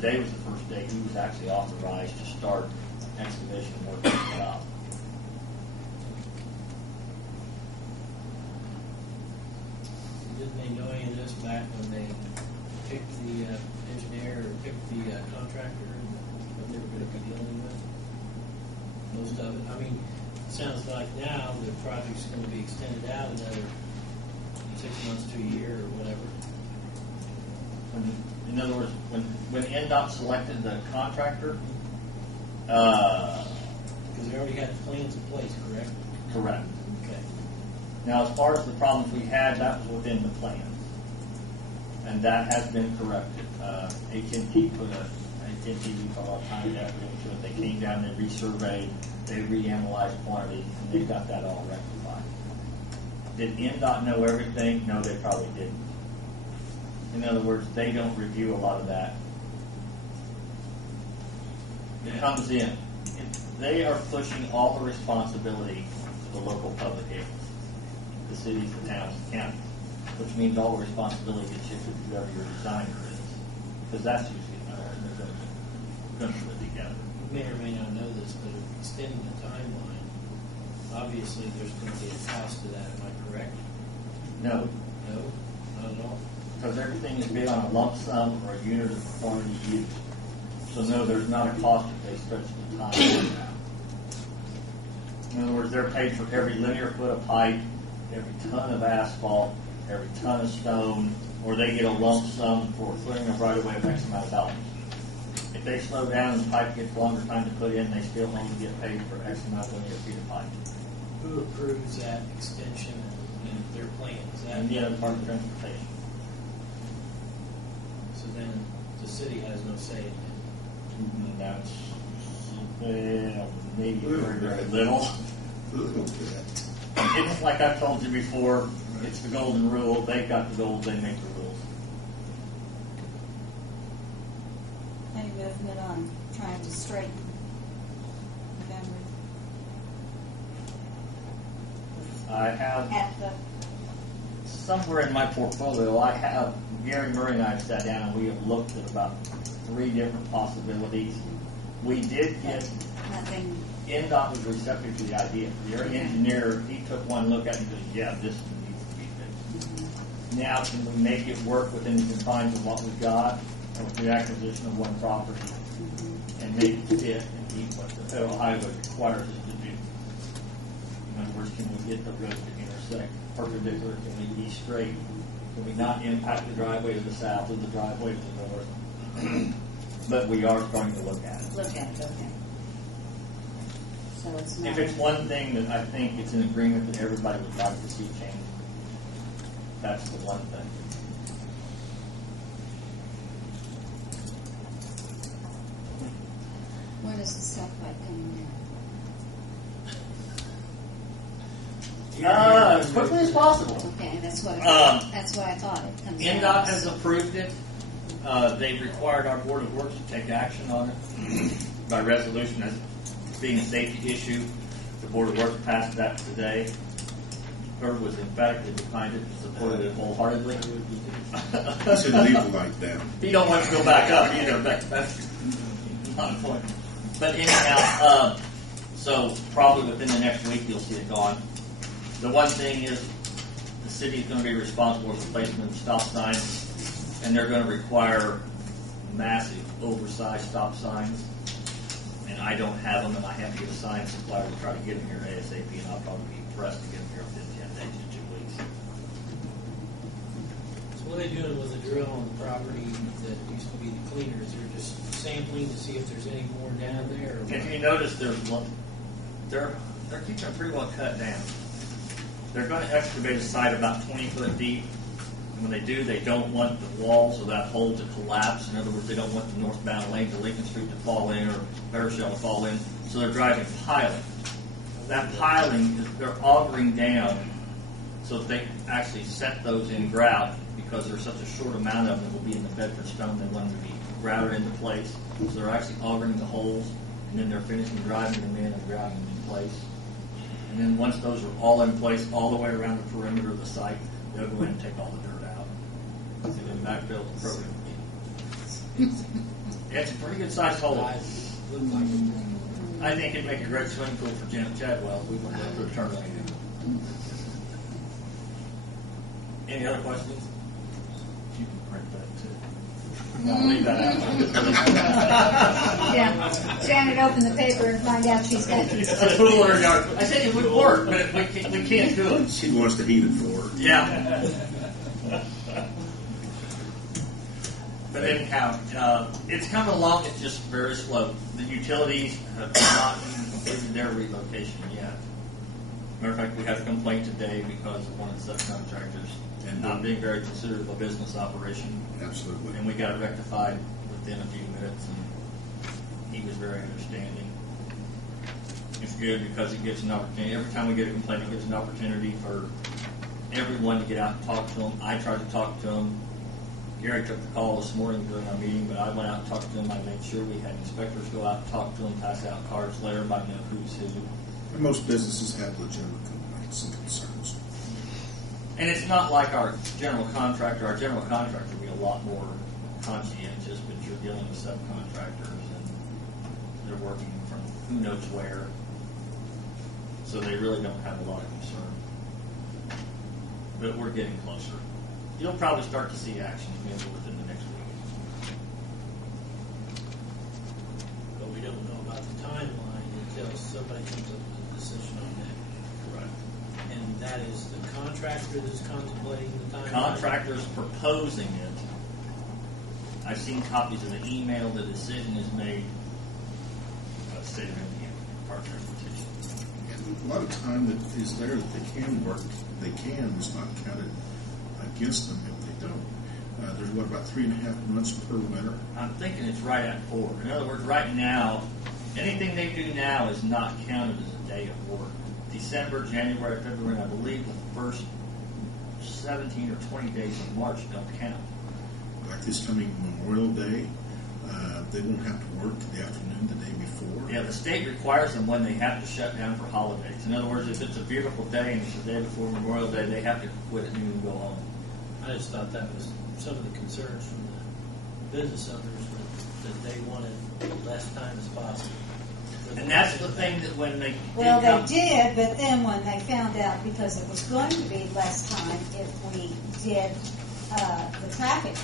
today was the first day he was actually authorized to start excavation work on the job. Didn't they know any of this back when they picked the engineer or picked the contractor and what they were going to be dealing with? Most of it. I mean, it sounds like now the project's going to be extended out another 6 months to a year or whatever. In other words, when NDOT selected the contractor, Because they already had the plans in place, correct? correct. Okay. Now, as far as the problems we had, that was within the plan, and that has been corrected. AT&T put a lot of time and effort into it. They came down, they resurveyed, they reanalyzed quantity, and they got that all rectified. Did NDOT know everything? No, they probably didn't. In other words, they don't review a lot of that. It comes in. They are pushing all the responsibility to the local public agencies, the cities, the towns, the counties, which means all the responsibility gets shifted to whoever your designer is, because that's usually they're going to put it together. You may or may not know this, but extending the timeline, obviously there's going to be a cost to that. Am I correct? No, No, not at all. because everything is bid on a lump sum or a unit of quantity used. So no, there's not a cost if they stretch the time out. In other words, they're paid for every linear foot of pipe, every ton of asphalt, every ton of stone, or they get a lump sum for clearing a right of way of X amount of dollars. If they slow down and the pipe gets longer time to put in, they still only get paid for X amount of linear feet of pipe. Who approves that extension and their plans? And the other part of transportation. So then the city has no say in it. And that's maybe very, very little. It's like I've told you before, it's the golden rule. They've got the gold, they make the rules. Any movement on trying to straighten November I have at the somewhere in my portfolio, I have Gary Murray and I have sat down and we have looked at about 3 different possibilities. We did get nothing? NDOT was receptive to the idea. Their engineer, he took one look at it and goes, yeah, this needs to be fixed. Now, can we make it work within the confines of what we've got, or with the acquisition of one property, and make it fit and meet what the federal highway requires us to do? In other words, can we get the road to intersect perpendicular? Can we be straight? Can we not impact the driveway to the south or the driveway to the north? But we are starting to look at it. Look at it, okay. So it's not. If it's one thing that I think it's an agreement that everybody would like to see change, that's the one thing. When is the stoplight coming As quickly as possible. in? Okay, that's what I thought it comes NDOT out. has approved it. They've required our Board of Works to take action on it by resolution as being a safety issue. The Board of Works passed that today. Herb was emphatically behind it and supported it wholeheartedly. You should leave the light down. He don't want to go back up either, but that's not a point. But anyhow, so probably within the next week you'll see it gone. The one thing is the city is going to be responsible for the placement of stop signs, and they're going to require massive, oversized stop signs. And I don't have them, and I have to get a sign supplier to try to get them here ASAP, and I'll probably be pressed to get them here within 10 days to 2 weeks. So what are they doing with the drill on the property that used to be the cleaners? They're just sampling to see if there's any more down there? Or If you notice, they're keeping it pretty well cut down. They're going to excavate a site about 20 foot deep. And when they do, they don't want the walls of that hole to collapse. In other words, they don't want the northbound lane to Lincoln Street to fall in or Parashell to fall in. So they're driving piling. That piling, they're augering down so that they actually set those in grout because there's such a short amount of them that will be in the Bedford stone. They want them to be grouted into place. So they're actually augering the holes, and then they're finishing driving them in and grouting them in place. And then once those are all in place all the way around the perimeter of the site, they'll go in and take all the dirt out. So then backfill the program again. It's a pretty good sized hole. Looked like it. I think it'd make a great swimming pool for Janet Chadwell if we went down to the turn lane. Any other questions? You can print that too. I'll leave that out. Yeah. Janet opened the paper and find out she's got A pool in her yard. I said it would work, but we can't do it. She wants to heat it for her. Yeah. But anyhow, it's coming along. It's just very slow. The utilities have not completed their relocation yet. Matter of fact, we had a complaint today because of one of the subcontractors not being very considerate of a business operation. Absolutely. And we got it rectified within a few minutes, and he was very understanding. It's good because it gives an opportunity. Every time we get a complaint, it gives an opportunity for everyone to get out and talk to them. I tried to talk to them. Gary took the call this morning during our meeting, but I went out and talked to them. I made sure we had inspectors go out and talk to them, pass out cards, let everybody know who's who. And most businesses have legitimate complaints and concerns. And it's not like our general contractor. Our general contractor would be a lot more conscientious, but you're dealing with subcontractors, and they're working from who knows where. So they really don't have a lot of concern. But we're getting closer. You'll probably start to see action maybe within the next week. But we don't know about the timeline until somebody comes up with a decision on that. Right. And that is the contractor that's contemplating the timeline? Contractors proposing it. I've seen copies of the email. The decision is made by the state of Indiana, Department of Transportation. And a lot of time that is there that they can work, is not counted against them if they don't. There's about 3.5 months per winter. I'm thinking it's right at 4. In other words, right now, anything they do now is not counted as a day of work. December, January, February, and I believe the first 17 or 20 days of March don't count. Like this coming Memorial Day, they won't have to work the afternoon the day before. Yeah, the state requires them when they have to shut down for holidays. In other words, if it's a beautiful day and it's the day before Memorial Day, they have to quit at noon and go home. I just thought that was some of the concerns from the business owners that they wanted less time as possible. And that's the thing that when they Well, they did, but then when they found out, because it was going to be less time if we did the traffic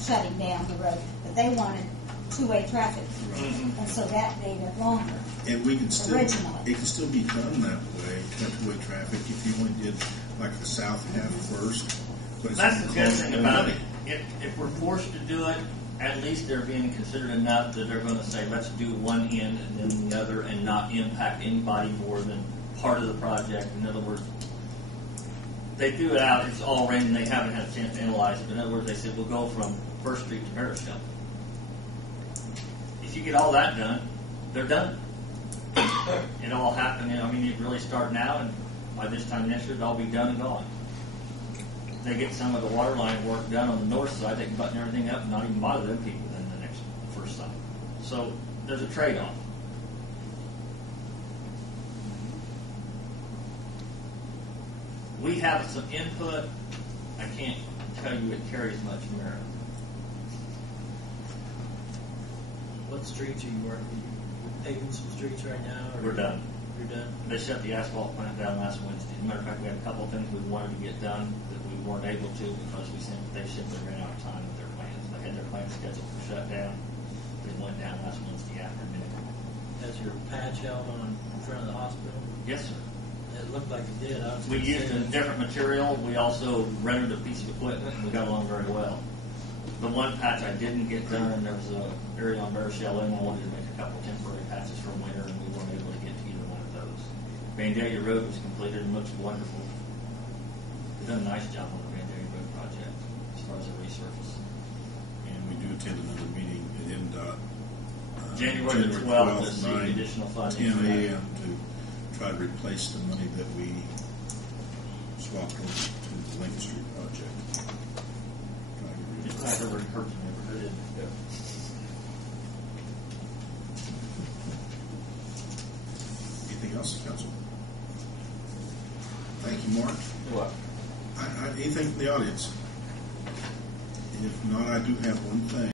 shutting down the road, but they wanted two-way traffic, and so that made it longer. And we could still, Originally. it could still be done that way, two-way traffic, if you only did like the south half first. But it's That's the good close thing to about the- it. If we're forced to do it, at least they're being considered enough that they're going to say, let's do one end and then the other and not impact anybody more than part of the project. In other words, they threw it out, it's all rain, and they haven't had a chance to analyze it. In other words, they said, we'll go from First Street to Marysville. If you get all that done, they're done. It all happened, I mean, you really start now, and by this time next year, it'll all be done and gone. They get some of the water line work done on the north side, they can button everything up and not even bother them people in the first side. So there's a trade-off. We have some input. I can't tell you it carries much merit. What streets are you working? You're paving some streets right now? Or We're done. You're done? They shut the asphalt plant down last Wednesday. As a matter of fact, we had a couple of things we wanted to get done that we weren't able to because they simply ran out of time with their plans. They had their plans scheduled for shutdown. They went down last Wednesday afternoon. Has your patch held on in front of the hospital? Yes, sir. It looked like it did. I was We gonna used say a different material. We also rented a piece of equipment, and we got along very well. The one patch I didn't get done, there was an area on Barishell, and I wanted to make a couple temporary patches for winter, and we weren't able to get to either one of those. Vandalia Road was completed and looks wonderful. We've done a nice job on the Vandalia Road project as far as the resurface. And we do attend another meeting at NDOT. January the 12th to see additional funding. 10 a.m. to try to replace the money that we swapped over to the Lincoln Street project. It's not ever hurt the neighborhood. Anything else, Council? Thank you, Mark. You're welcome. Anything from the audience? If not, I do have one thing.